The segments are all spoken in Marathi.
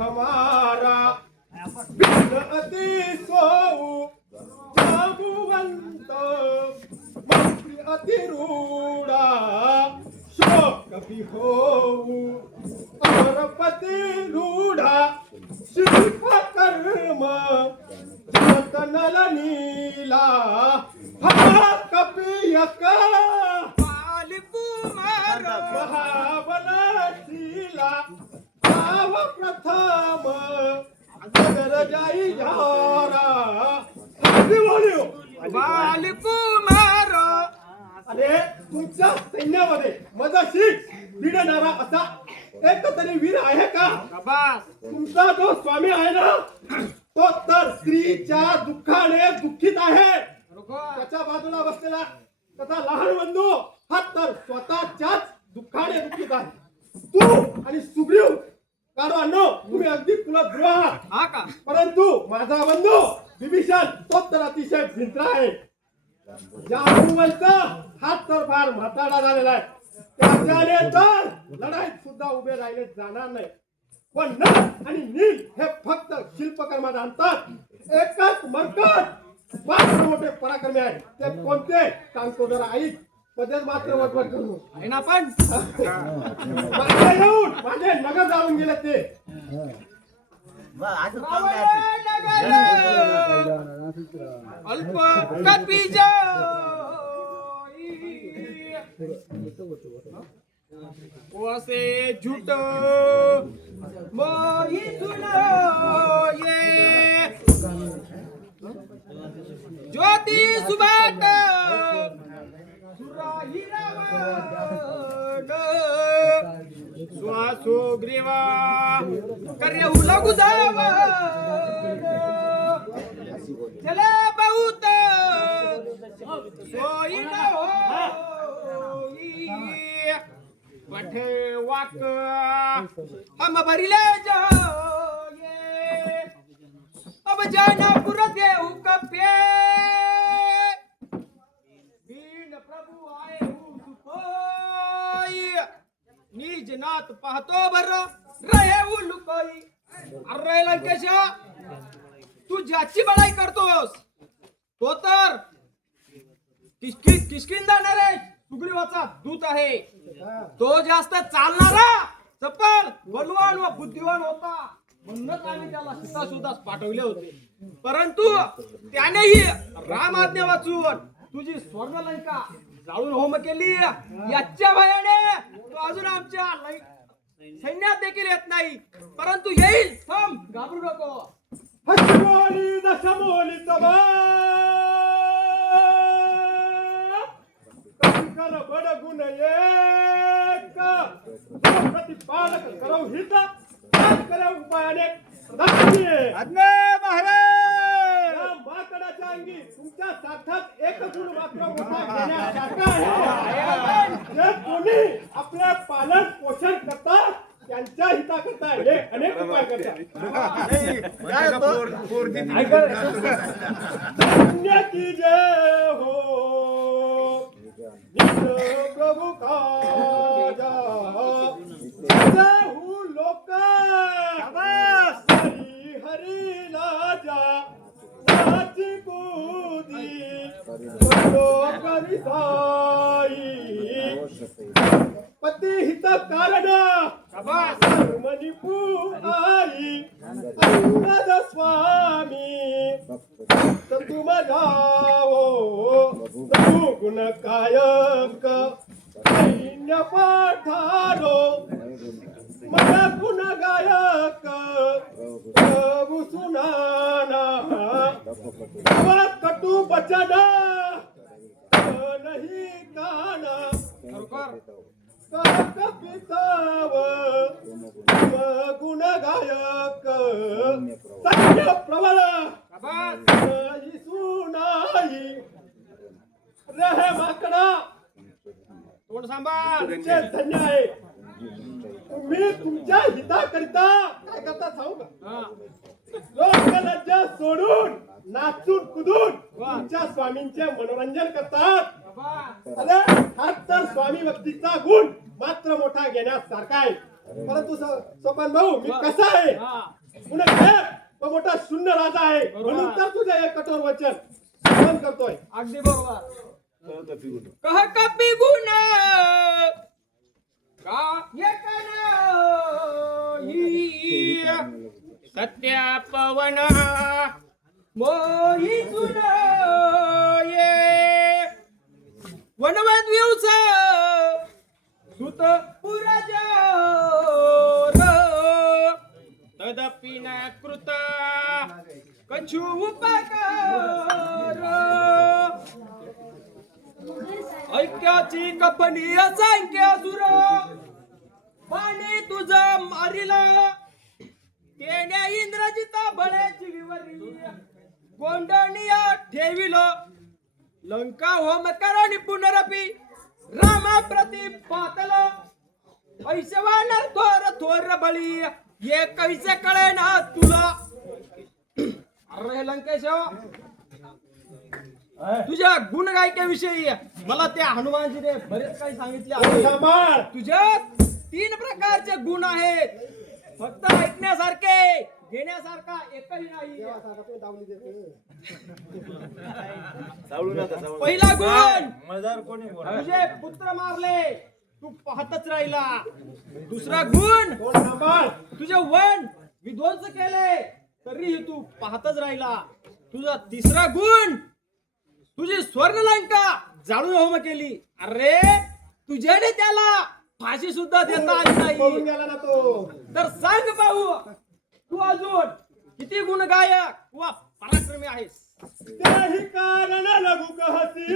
हमारा अति सोऊ जागुवंत मंत्री अति रूढा शोक भी होऊ अमरपती रूढा शिल्प कर्म जतनल नीला हा कपियका कुमार महाबलशीला भाव प्रथम अगर जाई झारा बालकुमार. अरे तुमच्या सैन्यामध्ये मजशी भिडणारा असा एक तरी वीर आहे का? तुमचा जो स्वामी आहे ना तो तर स्त्रीच्या दुःखाने दुःखित आहे. त्याच्या बाजूला बसलेला त्याचा लहान बंधू हा तर स्वतःच्याच दुःखाने दुःखित आहे. तू आणि सुग्रीव कारवानो तुम्ही अगदी कुलद्रोह आहात. हा का? परंतु माझा बंधू विभीषण तो तर अतिशय भिंत्र आहे. जांबुवंत हा तर फार म्हातारा झालेला आहे. त्याच्याने तर लढाईत सुद्धा उभे राहिले जाणार नाही. पण नळ आणि नील हे फक्त शिल्पकर्मात आणतात. एकच मरकट फार मोठे पराक्रमी आहे. ते कोणते सांगतो जरा ऐक. पदेच मात्र वटवट करू आहे ना. पण माझे येऊन माझे नगर जाळून गेले ते. अल्प कपीज वसे झूठ मोही सुनो ये ज्योति सुबाट सुराही रावण श्वासो ग्रीवा कर्यहु लघु धावण चले बहुत सोई न होई पठे वाक हम भरिले जाए अब जाना पुर देऊ कपे बीन प्रभु आए सुपोई निज नाथ पाहतो बर रहे लुकोई. अरे लंकेशा तू ज्याची बडाई करतोस तो तर किशकिंदा नरेश सुग्रीवाचा दूत आहे. तो जास्त चालणारा चपळ बलवान व बुद्धिवान होता. म्हणूनच आम्ही त्याला सीतासुदास पाठवले होते. परंतु त्यानेही राम आज्ञा वाचून तुझी स्वर्णलंका जाळून होम केली. याच्या भयाने तो अजून आमच्या सैन्यात देखील येत नाही. परंतु येईल. थांब, घाबरू नको. हसमोली दशमोली तबा कर बड गुण एक प्रतिपालक करौ हित करे उपायाने महाराज माकडाच्या अंगी तुमच्या साक्षात एक गुण मात्र मोठा घेण्यासारखा आहे. जे कोणी आपले पालन पोषण करतात त्यांच्या हिताकरता हे अनेक उपाय करतात. पुण्य की जय हो प्रभु काजा हूँ लोक हरी हरी लाजा नाची कूदी करी साई पति हित कारण मणिपू आई अंगद स्वामी तुम जाओ तू गुण कायक सैन्य पठारो मन गुण गायक प्रभु सुनाना कटु बचन नहीं काना कपिताव गुण गायक सत्य प्रबल सुनाई रहे माकडा तोंड सांभाळ. तुमचे धन्य आहे. तुम्ही तुमच्या हिताकरिता काय करता सांगू का? लोकलज्जा सोडून नाचून कुदून तुमच्या स्वामींचे मनोरंजन करतात. अरे हा तर स्वामी भक्तीचा गुण मात्र मोठा घेण्यासारखा आहे. परंतु सोपान भाऊ मी कसा आहे हा. पुन्हा खेळ तो मोठा शून्य राजा आहे बरोबर. म्हणून तर तुझे एक कठोर वचन सहन करतोय. अगदी बरोबर. कह कपी गुण का एक नाही सत्य पवन मोही सुन ये वनवत व्यूस सुत पुरज तदपि न कृत कछु उपकार ऐक्याची कपनी असंख्य सुर पाणी तुझा मारिला तेने इंद्रजिता बळेची विवरी कोंडणीया ठेविलो लंका होम करणी पुनरपी रामा प्रति पातल ऐशवानर थोर थोर बळी ये कैसे कळे ना तुला. अरे लंकेश तुझ्या गुणगायिकेविषयी मला त्या हनुमानजीने बरेच काही सांगितले आहे. सांभाळ तुझ्यात 3 प्रकारचे गुण आहेत. फक्त ऐकण्यासारखे घेण्यासारखा एकही नाही. पहिला गुण तुझे पुत्र मारले तू पाहतच राहिला. दुसरा गुण कोण सांभाळ तुझे वन विध्वंस केले तरीही तू पाहतच राहिला. तुझा तिसरा गुण तुझी स्वर्णलंका जाळून होम केली. अरे तुझ्याने त्याला फाशी सुद्धा देता आली पळून नाही. गेला ना तो. तर सांग पाहू तू अजून किती गुणगायक व पराक्रमी आहेस. त्याही कारण लघु कहती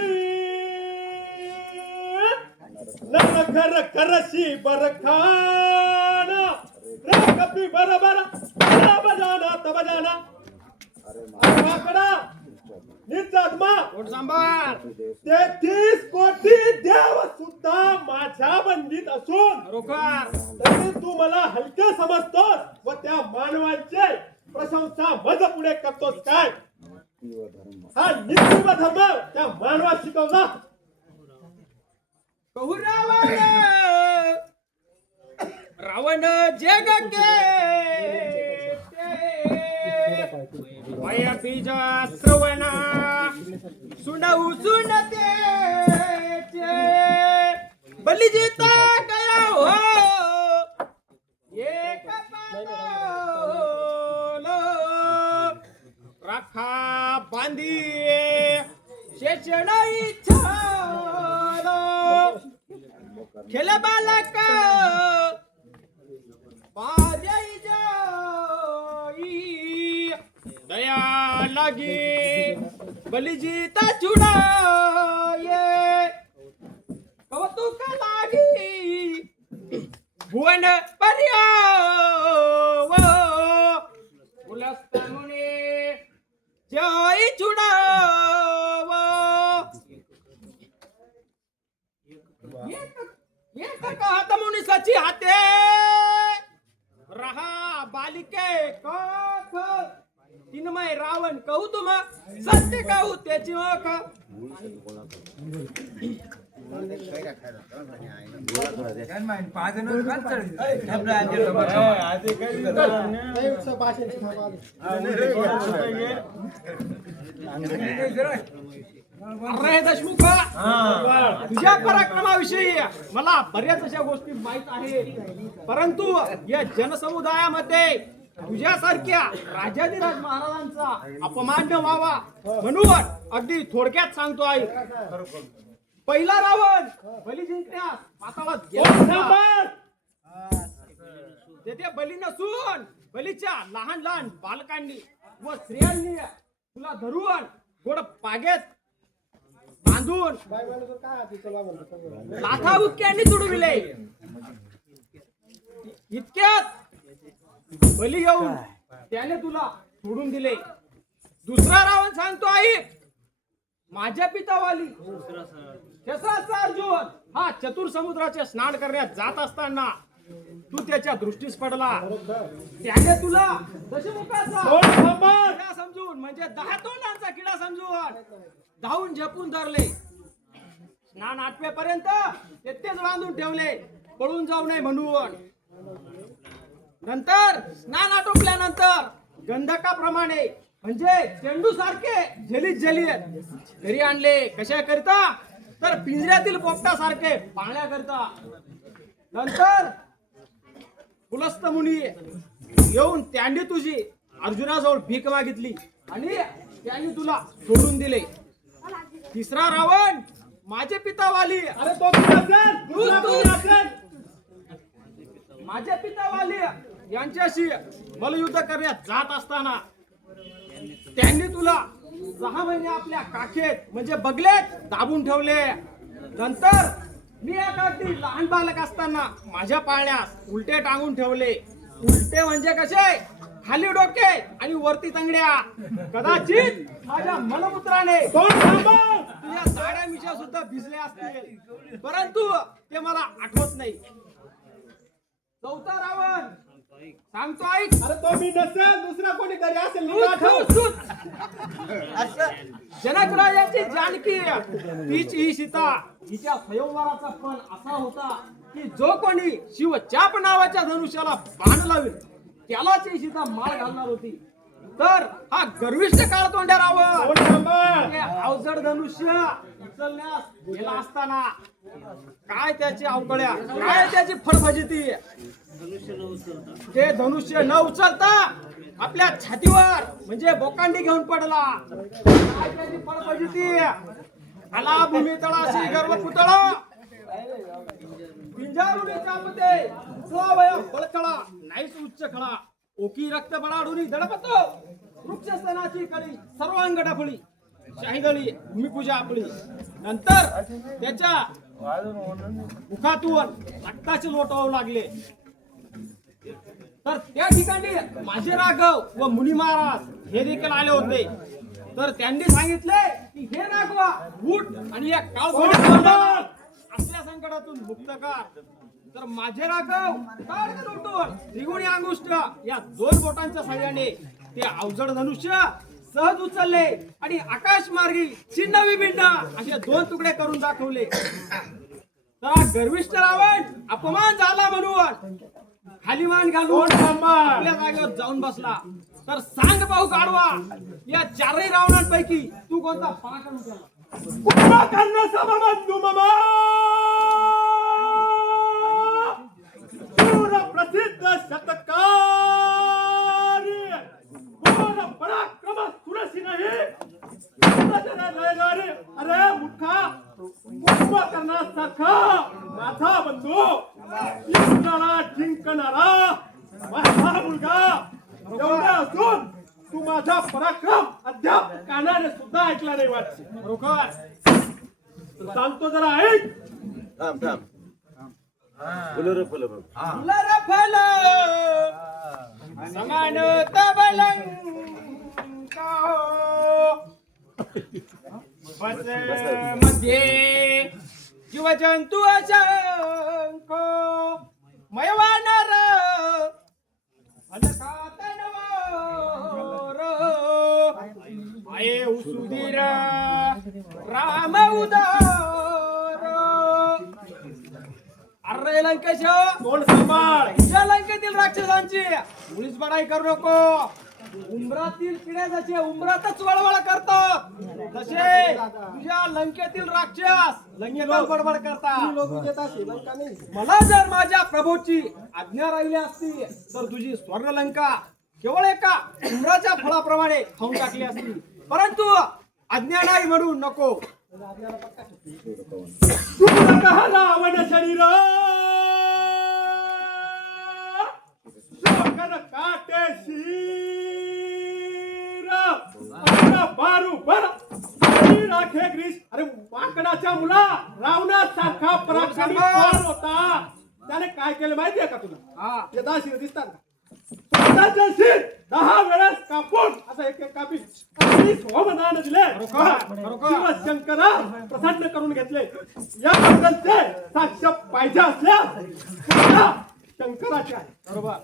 नर घर करशी बरखान रे कपी बरोबर तब जाना तब जाना आकडा निजात्मा कोण सांभाळ 33 कोटी देव सुद्धा माझ्या बंदीत असून रोकार तरी तू मला हलके समजतोस व त्या मानवांचे प्रशंसा मज पुढे करतोस काय. हा नित्य धर्म त्या मानवास शिकवला. कहू रावण जग के बीज श्रवणा सुनऊ सुनते बलिजिता गया हो एक पातळ राखा बांधी शेषण इच्छाल खेल बालक पाजई जाई दया लागी बलिजिता चुडाये कौतुक लागी भुवन पर्याव उलस्त मुने जय चुडाव एक कहत मुनि सची हाते रहा बालिके कख तिनमय रावण कहू तुम सत्य कहू त्याची ओळख अरे देशमुख तुझ्या पराक्रमाविषयी मला बऱ्याच अशा गोष्टी माहित आहेत. परंतु या जनसमुदायामध्ये तुझ्यासारख्या राजाधिराज महाराजांचा अपमान न व्हावा म्हणून अगदी थोडक्यात सांगतो आहे. पहिला रावण बली जिंकण्यास पाताळात गेला. तेथे बली नसून बलीच्या लहान लहान बालकांनी व स्त्रियांनी तुला धरून गोड पागेत बांधून लाथा बुक्क्यांनी तुडविले. इतक्यात बली येऊन त्याने तुला सोडून दिले. दुसरा रावण सांगतो आई माझ्या पितावाली शस्त्रास्त्र अर्जुन हा चतुर समुद्राचे स्नान करण्यात जात असताना तू त्याच्या दृष्टीस पडला. त्याने तुला दशमुखाचा किडा समजून म्हणजे 10 तोंडांचा किडा समजून धावून झपून धरले. स्नान आटवेपर्यंत तेथेच बांधून ठेवले पळून जाऊ नये म्हणून. नंतर स्नान आटोपल्यानंतर गंधकाप्रमाणे म्हणजे चेंडू सारखे झेलीत झेलीत घरी आणले. कशा करता तर पिंजऱ्यातील पोपटा सारखे पाळण्याकरता. नंतर पुलस्त मुनी येऊन त्यांनी तुझी अर्जुनाजवळ भीक मागितली आणि त्यांनी तुला सोडून दिले. तिसरा रावण माझे पिता वाली. अरे तो कोण असेल? दुसरा कोण असेल? माझे पिता वाली यांच्याशी मल्लयुद्ध करण्यात जात असताना त्यांनी तुला 6 महिने आपल्या काखेत म्हणजे बगलेत दाबून ठेवले. नंतर मी एका अगदी लहान बालक असताना माझ्या पाळण्यास उलटे टांगून ठेवले. उलटे म्हणजे कसे? खाली डोके आणि वरती तंगड्या. कदाचित माझ्या मलमूत्राने कोण थांबव? तुझ्या साड्या मिशा सुद्धा भिजल्या असतील, परंतु ते मला आठवत नाही. चौथा रावण सांगतो ऐक. अरे तो मी नसेल, दुसरा कोणी घरी असेल. नीट आठव. जनकराजाची जानकी तीच ही सीता. हिच्या स्वयंवराचा पण असा होता की जो कोणी शिवचाप नावाच्या धनुष्याला बाण लावेल त्यालाच ही सीता माळ घालणार होती. तर हा गर्विष्ठ काळ तोंड्या रावण कोण थांबव? हे अवजड धनुष्य उचलण्यास गेला असताना काय त्याची अवकळ्या, काय त्याची फळफजिती. ते धनुष्य न उचलता आपल्या छातीवर म्हणजे बोकांडी घेऊन पडला. काय त्याची फळफजिती. आला भूमी तळाशी गर्व पुतळा पिंजारुनी चापते उचला वया बळकळा नाहीच उच्च खळा. ओकी रक्त बळाडुनी दडपतो वृक्षस्तनाची कळी सर्वांग डफळी शाहीगळी भूमिपूजा आपली. नंतर त्याच्या मुखातून रक्ताचे लोट वाहू लागले. तर त्या ठिकाणी माझे राघव व मुनी महाराज हे देखील आले होते. तर त्यांनी सांगितले की हे राघवा उठ आणि या काळकोंड्या आपल्या संकटातून मुक्त कर. तर माझे राघव काढ उठून त्रिगुणी अंगुष्ठ या 2 बोटांच्या साह्याने ते अवजड धनुष्य सहज उचलले आणि आकाश मार्गी छिन्न विभिन्न असे 2 तुकडे करून दाखवले. तर हा गर्विष्ठ रावण अपमान झाला म्हणून खाली मान घालून आपल्या जागेवर जाऊन बसला. तर सांग पाहू गाढवा, या 4ही रावणांपैकी तू कोणता पराक्रम केला? कुंभकर्ण समबंधू मम शूर प्रसिद्ध शतकारी घोर पराक्रम सुरसी नाही. अरे मुठा कुंभकर्णासारखा माझा बंधू इंद्राला जिंकणारा माझा मुलगा एवढा असून तू माझा पराक्रम अद्याप कानाने सुद्धा ऐकला नाही वाटते. बरोबर सांगतो जरा ऐक. थांब थांब फुलर फल समान तबलंका बस मध्ये जीवजंतू असंख्य मयवानर आये उसुधीर राम उदार. अरे लंकेश कोण सांभाळ. तुझ्या लंकेतील राक्षसांची मुळीच बडाई करू नको. उंबरातील किडे जसे उंबरातच वळवळ करतात तसे तुझ्या लंकेतील राक्षस लंकेतच बडबड करतात. मला जर माझ्या प्रभूची आज्ञा राहिली असती तर तुझी स्वर्ण लंका केवळ एका उंबराच्या फळाप्रमाणे खाऊन टाकली असती. परंतु आज्ञा नाही म्हणून नको. तुला कहा रावण शरीर शोकन काटे शीर अन्न बारू बर राखे ग्रीस. अरे वाकडाच्या मुला रावणासारखा पराक्रमी कोण होता? त्याने काय केलं माहितीये का तुला? ते 10 शिर दिसतात का? स्वतःचे शिर 10 वेळेस कापून असं एक एक कापी होमदान दिले. शिवशंकरा प्रसन्न करून घेतले. याबद्दलचे साक्ष पाहिजे असल्यास शंकराचे आहे. बरोबर.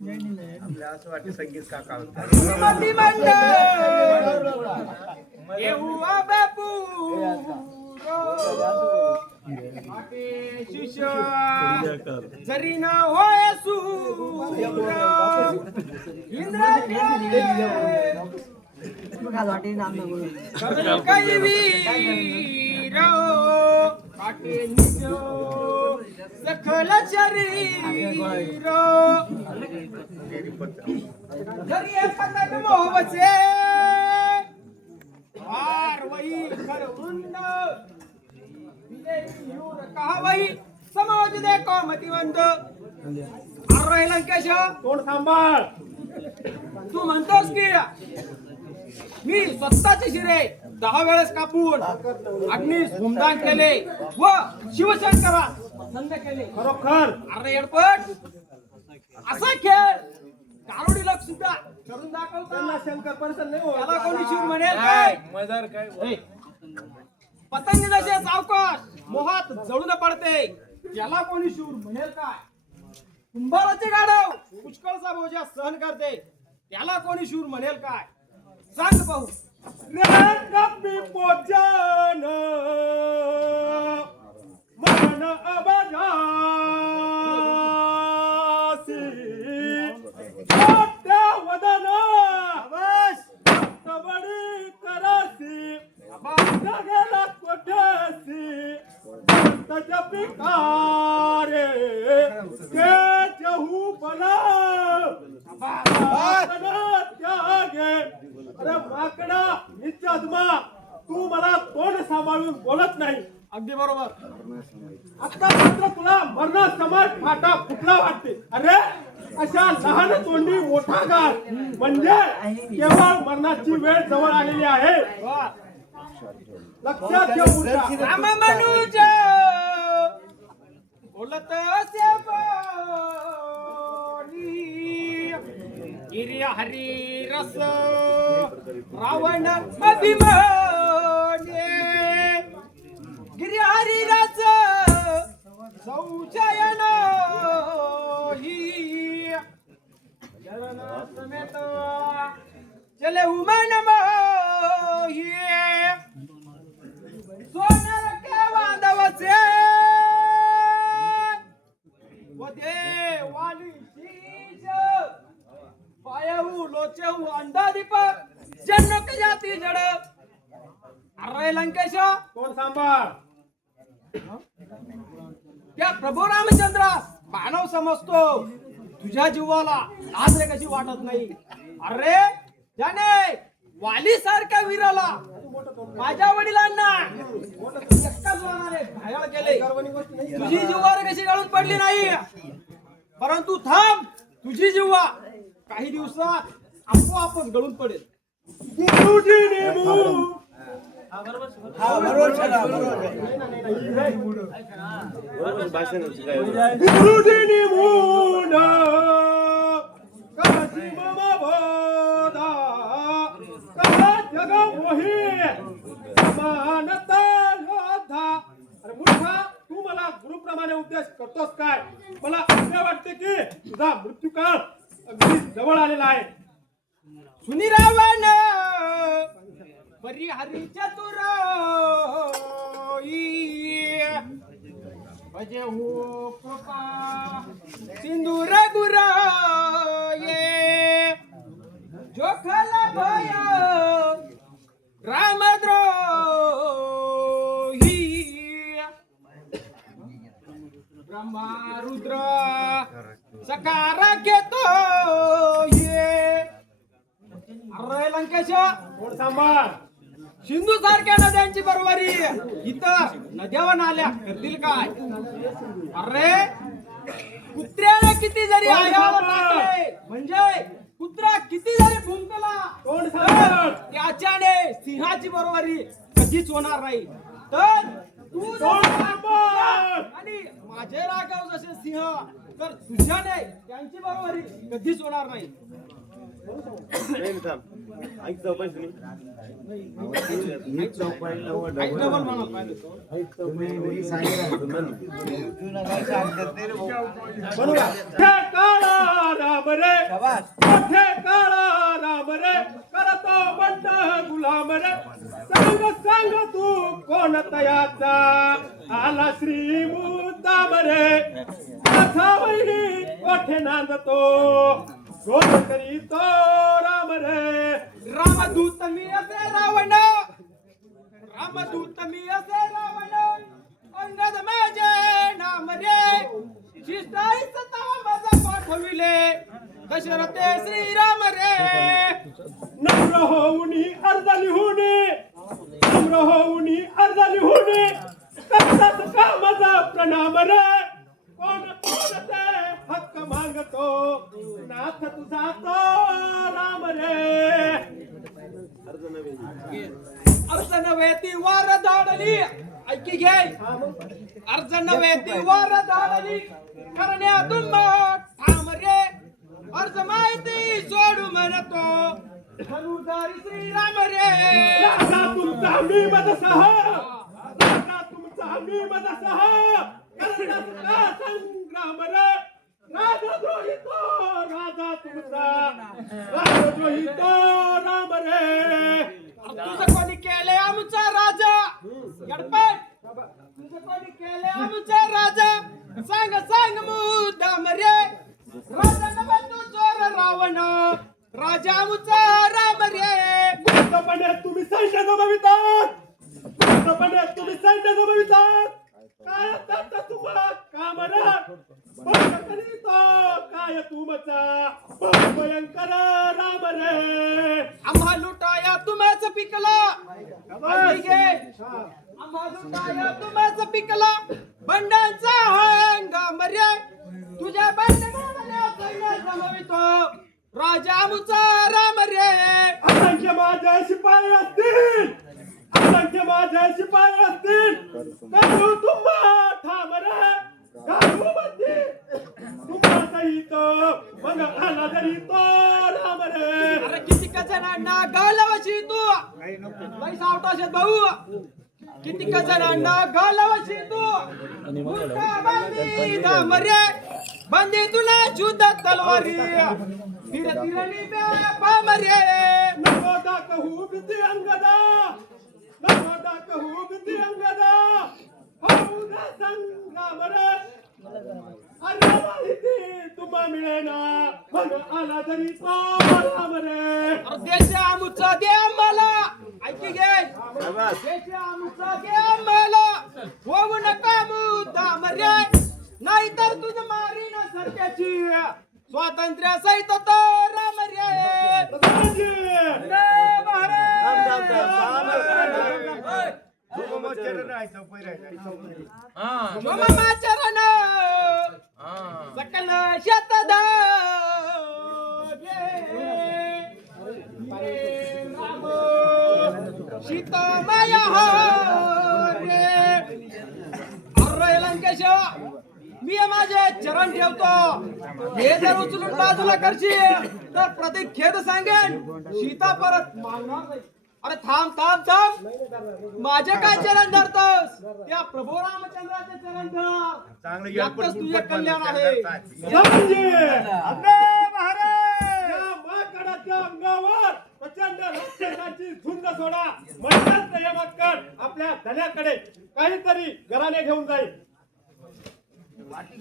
असं वाटते संगीत काका होता. श्रीमती मंडळ येऊआ बापू आके शिष्य जरी न होय सूर काही वीर काटे निज सखल शरीर जरी एखादा मोहवचे वार वही खर वृंद कहावही समाज दे कोमतिवंत अरे लंकेश तोंड सांभाळ. तू म्हणतोस की मी स्वतःचे शिरे 10 वेळेस कापून अग्नीस होमदान केले व शिवशंकरास प्रसन्न केले. खरोखर अरे एडपट असा खेळ कारोडी लोक सुद्धा करून दाखवतात. त्यांना शंकर प्रसन्न नाही होत. त्याला कोणी शिव म्हणेल काय? मदार काय ए, पतंग जसे सावकाश मोहात जळून पडते त्याला कोणी शूर म्हणेल काय? कुंभाराचे गाढव पुष्कळचा बोजा सहन करते त्याला कोणी शूर म्हणेल काय? सांग पाहू. कपी पोचन मन अबजासी छोट्या वदन कबडी करासी जगेला कोठ्यासी तज पिकारे के जहू बला त्यागे. अरे माकडा नित्यात्मा तू मला तोंड सांभाळून बोलत नाही. अगदी बरोबर. आता मात्र तुला मरण समाज फाटा फुटला वाटते. अरे अशा लहान तोंडी मोठा घात म्हणजे केवळ मरणाची वेळ जवळ आलेली आहे. वा. लक्षात ठेवू द्या. राम मनुज बोलत असे बोली गिरी हरी रस रावण अभिमाने गिरी हरी रस शौचयन ही चरण समेत चले उमन मोही सोनर के वादवसे वदे वाली शीश पायहू लोचेहू अंधादीप जन्नक जाती जड. अरे लंकेश कोण सांभाळ. त्या प्रभू रामचंद्रास मानव समजतो तुझ्या जीवाला लाज रे कशी वाटत नाही. अरे त्याने वाली सारख्या वीराला माझ्या वडिलांना एकाच वाणाने घायल केले. तुझी जीवावर कशी गळून पडली नाही. परंतु थांब तुझी जीवा काही दिवसात आपोआपच गळून पडेल. गुरुजी नेमू भाषणाचं काय गुरुजी नेमून काशी मम बोधा कला जग मोही मानता योद्धा. अरे मूर्खा तू मला गुरुप्रमाणे उपदेश करतोस काय? मला असे वाटते की तुझा मृत्यूकाळ अगदी जवळ आलेला आहे. सुनी रावण परी हरी चतुर भजे हो कृपा सिंदूर गुर ये जोखल भय रामद्रोही ब्रह्मा रुद्र सकार घेतो ये. अरे लंकेश कोण सांभाळ. सिंधू सारख्या नद्यांची बरोबरी इतर नद्या व नाल्या करतील काय? अरे कुत्र्याने किती जरी आयावर टाकले म्हणजे कुत्रा किती जरी भुंकला कोण सांभाळ. त्याच्याने सिंहाची बरोबरी कधीच होणार नाही. तर तू कोण सांभाळ. आणि माझे राघव जसे सिंह तर तुझ्याने त्यांची बरोबरी कधीच होणार नाही. नाही थांब ऐक चौपाई सुनी डबल म्हणाल पाहिजे तो. बरोबर. हे काळा राम रे हे काळा राम रे करतो बंड गुलाम रे. सांग सांग तू कोण तयाचा आला श्री मुद्दाम रे. कथा वैरी कोठे नांदतो तो करी तो राम रे. रामदूत मी असे रावण, रामदूत मी असे रावण, अंगद माझे नाम रे, शिष्टाई सता माझा पाठविले, दशरथे श्रीराम रे. नम्र होऊनी अर्ध लिहुनी, नम्र होऊनी अर्ध लिहुनी, करतात का माझा प्रणाम रे. कोण कोण ते हक्क मागतो, नाथ तुझा तो राम रे. अर्ज नव्हे. अर्ज नव्हे ती वार धाडली, ऐकी घे. अर्ज नव्हे ती वार धाडली, करण्यातून ठाम रे. अर्ज माहिती सोडू म्हणतो, धनुर्धारी श्रीराम रे. राजा तुमचा मी मदसह, राजा तुमचा मी मदसह, करण्यात का संग्राम रे. राजद्रोही तो राजा तुमचा, राजद्रोही तो राम रे. तुझं कोणी केले आमचा राजा, गणपत तुझं कोणी केले आमचा राजा, सांग सांग मुद्दाम रे. राजा नव्हे तू चोर रावण, राजा आमचा राम रे. गुप्तपणे तुम्ही सैन्य जमवितात, गुप्तपणे तुम्ही सैन्य जमवितात. काय आता तुम्हाला काम रे. बंद करीतो काय तुमचा भयंकर राम रे. आम्हा लुटाया तुम्हाच पिकला, ठीक आहे. आम्हा लुटाया तुम्हाच पिकला, बंडांचा हंगाम रे. तुझ्या बंडाला सैन्य जमवितो, राजा आमचा राम रे. असंख्य माझे शिपाई असतील, असंख्य माझे शिपाई असतील, करू तुम्हा ठाम रे. घालू बंदी तुम्हा सहित, मग आला तरी तो राम रे. अरे किती जणांना गालवशी तू, लई सावटाशेत भाऊ. किती जणांना गालवशी तू, उलटा बंदी दाम रे. बंदी तुला शुद्ध तलवारी, धीरे धीरे निभे पाम रे. नको दाखवू भीती अंगदा, नको दाखवू भीती अंगदा, होऊ दे संग्राम रे. अरे माहिती तुम्हा मिळेना, मग आला तरी तो राम रे. अरे देश आमचा दे आम्हाला, ऐकी घे. शाबास. देश आमचा दे आम्हाला, होऊ नका मुद्दाम रे. नाहीतर तुझं मारीन सरक्याची, स्वातंत्र्य सहित तो राम रे. राजे. जय महाराज. थांब, थांब, थांब, थांब. सोमाचरण सकल शतदा सीतामाय रे. अरे लंकेश, मी माझे चरण ठेवतो. हे जर उचलून बाजूला करशील तर प्रतीक खेद सांगेन, सीता परत मागणार नाही. अरे थांब थांब थांब, माझे काय चरण धरतोस, त्या प्रभू रामचंद्राचे चरण धर. यातच तुझे कल्याण आहे. राजे. या माकडाच्या अंगावर प्रचंड राक्षसाची झुंड सोडा. म्हणतात यमक्कड आपल्या धन्याकडे काहीतरी घराने घेऊन जाईल. वाटी